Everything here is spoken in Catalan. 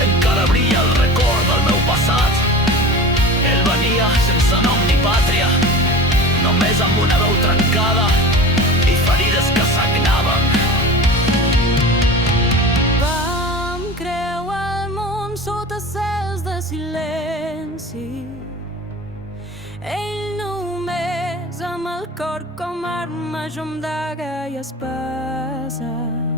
Encara brilla el record del meu passat. Ell venia sense nom ni pàtria, només amb una veu trencada i ferides que sagnaven. Vam creuar el món sota cels de silenci, ell només amb el cor com arma, jo amb daga i espasa.